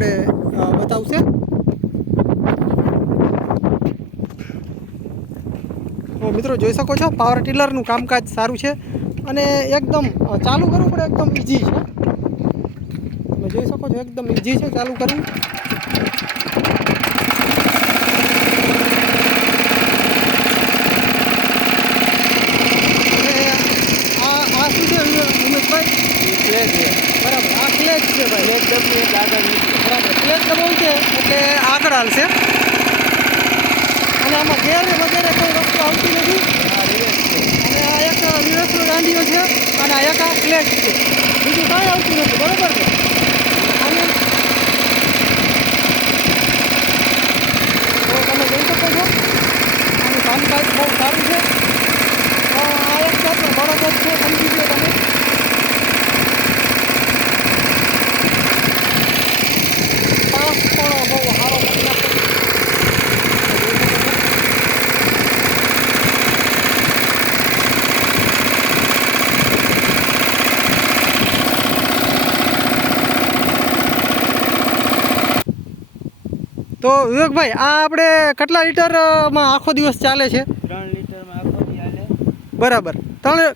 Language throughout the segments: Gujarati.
આપણે બતાવશે। તો મિત્રો જોઈ શકો છો પાવર ટીલરનું કામકાજ સારું છે અને એકદમ ચાલુ કરવું પડે એકદમ ઇઝી છે। તમે જોઈ શકો છો એકદમ ઇઝી છે ચાલુ કરવું। બરાબર આ ક્લેચ છે ભાઈ, બરાબર ક્લેચ દબાવશે એટલે આગળ હાલશે અને આમાં ગેર વગેરે કોઈ વસ્તુ આવતી નથી અને આ એક રિવર્સનો દાંડીઓ છે અને આ એક આ ક્લેચ છે, બીજું કાંઈ આવતું નથી, બરાબર છે। અને તો તમે જોઈ શકો છો આનું કામકાજ બહુ સારું છે। આ એક જાતનો બળદ જ છે, સમજી લો તમે। તો વિવેકભાઈ આ આપણે કેટલા લીટરમાં આખો દિવસ ચાલે છે? 3 લીટરમાં આખો દિવસ ચાલે। બરાબર,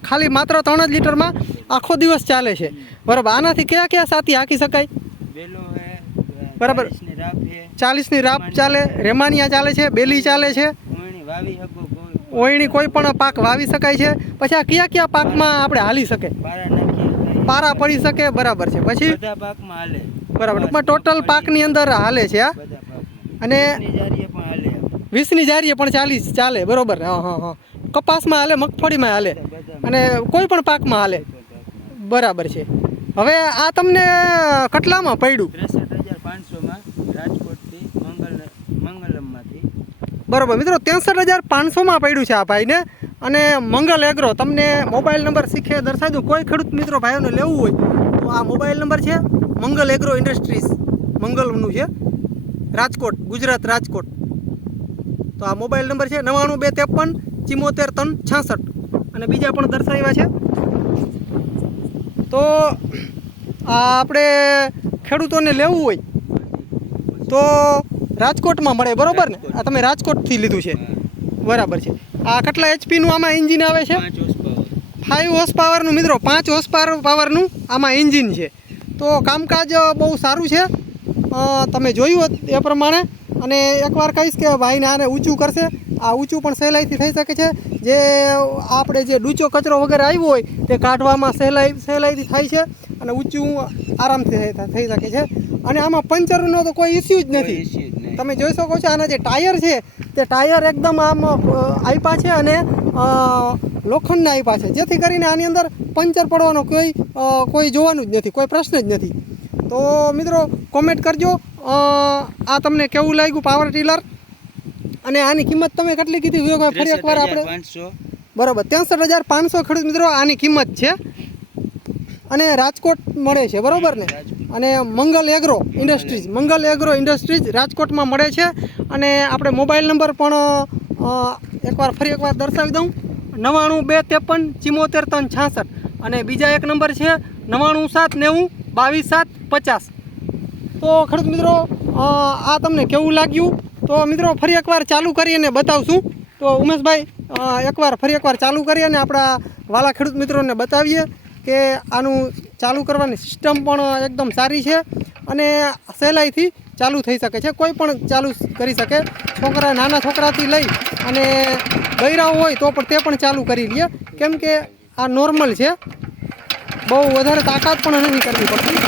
ખાલી માત્ર 3 જ લીટરમાં આખો દિવસ ચાલે છે, બરાબર। આનાથી કયા કયા સાથી હાંકી શકાય? બેલો હે, બરાબર, 40ની રાપ હે, 40ની રાપ ચાલે, રેમાનિયા ચાલે છે, બેલી ચાલે છે, ઓયણી વાવી હકો, ઓયણી કોઈ પણ પાક વાવી શકાય છે। પછી આ કયા કયા પાકમાં આપણે હાલી શકે? પારા નાખી, પારા પડી શકે, બરાબર છે। પછી બધા પાકમાં હાલે, બરાબર, ટૂંકમાં ટોટલ પાકની અંદર હાલે છે આ। બધા પાકમાં અને 20ની જારીએ પણ હાલે, 20ની જારીએ પણ 40 ચાલે, બરોબર। હા, કપાસમાં હાલે, મગફળીમાં હાલે અને કોઈ પણ પાકમાં હાલે, બરાબર છે। હવે આ તમને કેટલામાં પડ્યું? 63,500માં રાજકોટથી મંગલમમાંથી, બરાબર મિત્રો 63,500માં પડ્યું છે આ ભાઈને। અને મંગલ એગ્રો, તમને મોબાઈલ નંબર શીખે દર્શાવી દઉં, કોઈ ખેડૂત મિત્રો ભાઈઓને લેવું હોય તો આ મોબાઈલ નંબર છે મંગલ એગ્રો ઇન્ડસ્ટ્રીઝ, મંગલનું છે, રાજકોટ, ગુજરાત, રાજકોટ। તો આ મોબાઈલ નંબર છે 9923547366 અને બીજા પણ દર્શાવ્યા છે। તો આ આપણે ખેડૂતોને લેવું હોય તો રાજકોટમાં મળે, બરોબર ને? આ તમે રાજકોટથી લીધું છે, બરાબર છે। આ કેટલા એચપીનું આમાં એન્જિન આવે છે? 5 હોર્સ પાવરનું મિત્રો, 5 હોર્સ પાવરનું આમાં એન્જિન છે। તો કામકાજ બહુ સારું છે, તમે જોયું એ પ્રમાણે। અને એકવાર કહીશ કે ભાઈને આને ઊંચું કરશે, આ ઊંચું પણ સહેલાઈથી થઈ શકે છે। જે આપણે જે ડૂચો કચરો વગેરે આવ્યો હોય તે કાઢવામાં સહેલાઈથી થાય છે અને ઊંચું આરામથી થઈ શકે છે। અને આમાં પંચરનો તો કોઈ ઇસ્યુ જ નથી, તમે જોઈ શકો છો। આના જે ટાયર છે તે ટાયર એકદમ આમ આપ્યા છે અને લોખંડના આપ્યા છે, જેથી કરીને આની અંદર પંચર પડવાનો કોઈ જોવાનું જ નથી, કોઈ પ્રશ્ન જ નથી। તો મિત્રો કોમેન્ટ કરજો આ તમને કેવું લાગ્યું પાવર ટીલર, અને આની કિંમત તમે કેટલી કીધી? ફરી એકવાર આપણે, બરાબર 63,500 ખેડૂત મિત્રો આની કિંમત છે અને રાજકોટ મળે છે, બરાબર ને? અને મંગલ એગ્રો ઇન્ડસ્ટ્રીઝ રાજકોટમાં મળે છે। અને આપણે મોબાઈલ નંબર પણ ફરી એકવાર દર્શાવી દઉં, 9923547366 અને બીજા એક નંબર છે 9979022750। તો ખેડૂત મિત્રો આ તમને કેવું લાગ્યું? તો મિત્રો ફરી એકવાર ચાલુ કરી અને બતાવશું। તો ઉમેશભાઈ ફરી એકવાર ચાલુ કરી અને આપણા વાલા ખેડૂત મિત્રોને બતાવીએ કે આનું ચાલુ કરવાની સિસ્ટમ પણ એકદમ સારી છે અને સહેલાઈથી ચાલુ થઈ શકે છે, કોઈ પણ ચાલુ કરી શકે। નાના છોકરાથી લઈ અને બૈરાઓ હોય તો પણ તે પણ ચાલુ કરી લે, કેમ કે આ નોર્મલ છે, બહુ વધારે તાકાત પણ નથી કરવી પડતી।